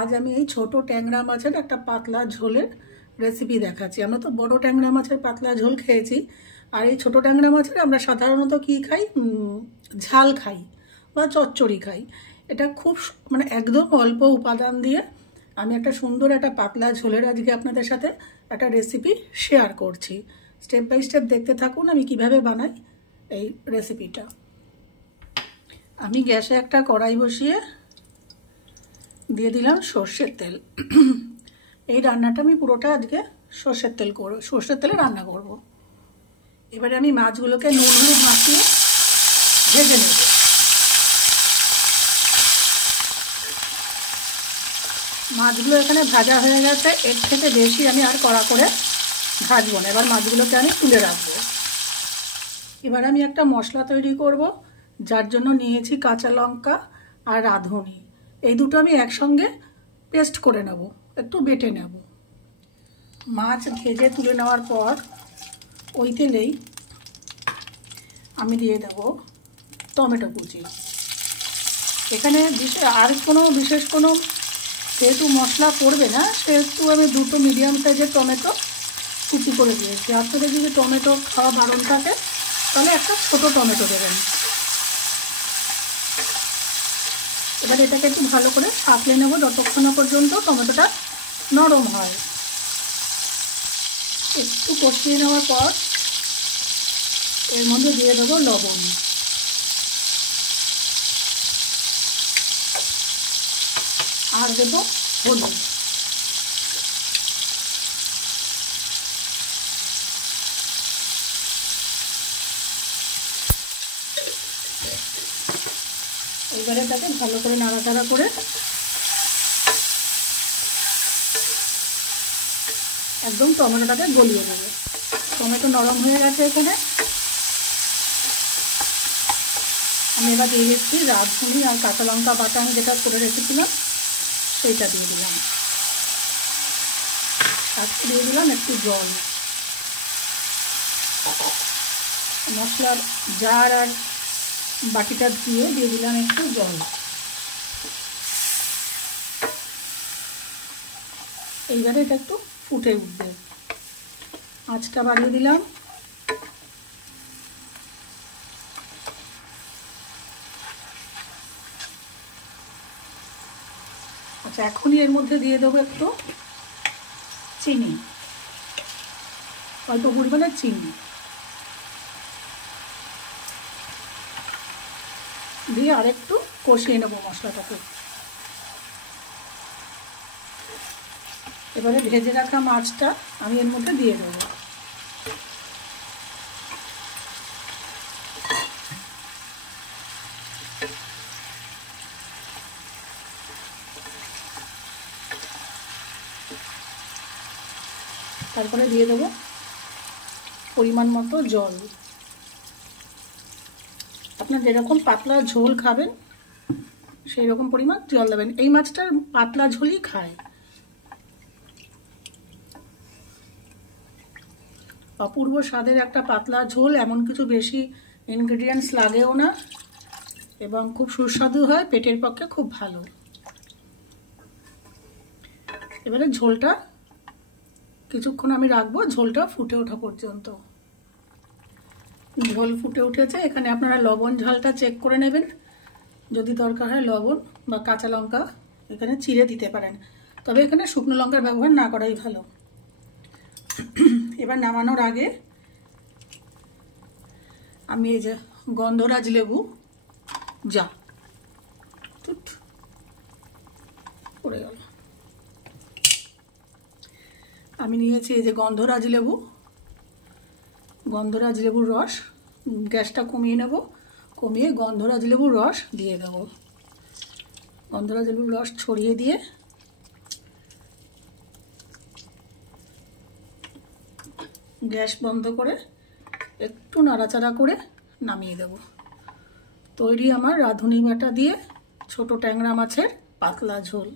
আজ আমি এই ছোট ট্যাংরা মাছের একটা পাতলা ঝোলের রেসিপি দেখাচ্ছি। আমরা তো বড় ট্যাংরা মাছের পাতলা ঝোল খেয়েছি, আর এই ছোট ট্যাংরা মাছের আমরা সাধারণত কি খাই, ঝাল খাই বা চচ্চড়ি খাই। এটা খুব একদম অল্প উপাদান দিয়ে আমি একটা সুন্দর একটা পাতলা ঝোলের আজকে আপনাদের সাথে একটা রেসিপি শেয়ার করছি। স্টেপ বাই স্টেপ দেখতে থাকুন আমি কিভাবে বানাই এই রেসিপিটা। আমি গ্যাসে একটা কড়াই বসিয়ে দিয়ে দিলাম সর্ষের তেল। এই রান্নাটা আমি পুরোটা আজকে সর্ষের তেলে রান্না করব। এবারে আমি মাছগুলোকে নুন হলুদ মাখিয়ে ভেজে নেব। মাছগুলো এখানে ভাজা হয়ে গেছে, এর থেকে বেশি আমি আর কড়া করে ভাজবো না। এবার মাছগুলোকে আমি তুলে রাখবো। এবার আমি একটা মশলা তৈরি করব, যার জন্য নিয়েছি কাঁচা লঙ্কা আর রাঁধুনি। এই দুটো আমি একসঙ্গে পেস্ট করে নেব, একটু বেটে নেব। মাছ ভেজে তুলে নেওয়ার পর ওই তেলেই আমি দিয়ে দেব টমেটো কুচি। এখানে আর বিশেষ কোনো যেহেতু মশলা পড়বে না, সেহেতু আমি দুটো মিডিয়াম সাইজের টমেটো কুচি করে দিয়েছি। আপনাদের যদি টমেটো খাওয়া বারণ থাকে তাহলে একটা ছোটো টমেটো দেবেন। এবার এটাকে একটু ভালো করে সাঁতলে নেব যতক্ষণ না পর্যন্ত টমেটোটা নরম হয়। একটু কষিয়ে নেওয়ার পর এর মধ্যে দিয়ে দেবো লবণ আর দেবো হলুদ। এবারে তাকে ভালো করে নাড়াচাড়া করে একদম টমেটোটাকে গলিয়ে দেবো। টমেটো নরম হয়ে গেছে। এখানে আমি এবার দিয়ে দিচ্ছি রাঁধুনি আর কাঁচা লঙ্কা বাটা আমি যেটা করে রেখেছিলাম সেইটা দিয়ে দিলাম। আজকে দিয়ে দিলাম একটু জল। মশলার জার আর বাটিটা দিয়ে দিলাম একটু জল। এইবারে এটা একটু ফুটে উঠবে। আঁচটা বাড়িয়ে দিলাম। আচ্ছা, এখনই এর মধ্যে দিয়ে দেবো একটু চিনি, অল্প পরিমাণে চিনি দিয়ে আরেকটু কষিয়ে নেবো মশলাটাকে। এবারে ভেজে রাখা মাছটা আমি এর মধ্যে দিয়ে দেবো। তারপরে দিয়ে দেবো পরিমাণ মতো জল। আপনার যেরকম পাতলা ঝোল খাবেন সেই রকম পরিমাণ জল দেবেন। এই মাছটার পাতলা ঝোলই খায়। অপূর্ব স্বাদের একটা পাতলা ঝোল, এমন কিছু বেশি ইনগ্রেডিয়েন্টস লাগেও না এবং খুব সুস্বাদু হয়, পেটের পক্ষে খুব ভালো। এবারে ঝোলটা কিছুক্ষণ আমি রাখবো, ঝোলটা ফুটে ওঠা পর্যন্ত। ঝোল ফুটে উঠেছে। এখানে আপনারা লবণ ঝালটা চেক করে নেবেন। যদি দরকার হয় লবণ বা কাঁচা লঙ্কা এখানে চিড়ে দিতে পারেন, তবে এখানে শুকনো লঙ্কার ব্যবহার না করাই ভালো। এবার নামানোর আগে আমি এই যে গন্ধরাজ লেবু পড়ে গেল, আমি নিয়েছি এই যে গন্ধরাজ লেবুর রস। গ্যাসটা কমিয়ে নেব, কমিয়ে গন্ধরাজ লেবুর রস দিয়ে দেবো। গন্ধরাজ লেবুর রস ছড়িয়ে দিয়ে গ্যাস বন্ধ করে একটু নাড়াচাড়া করে নামিয়ে দেব। তৈরি আমার রাঁধুনি বাটা দিয়ে ছোট ট্যাংরা মাছের পাতলা ঝোল।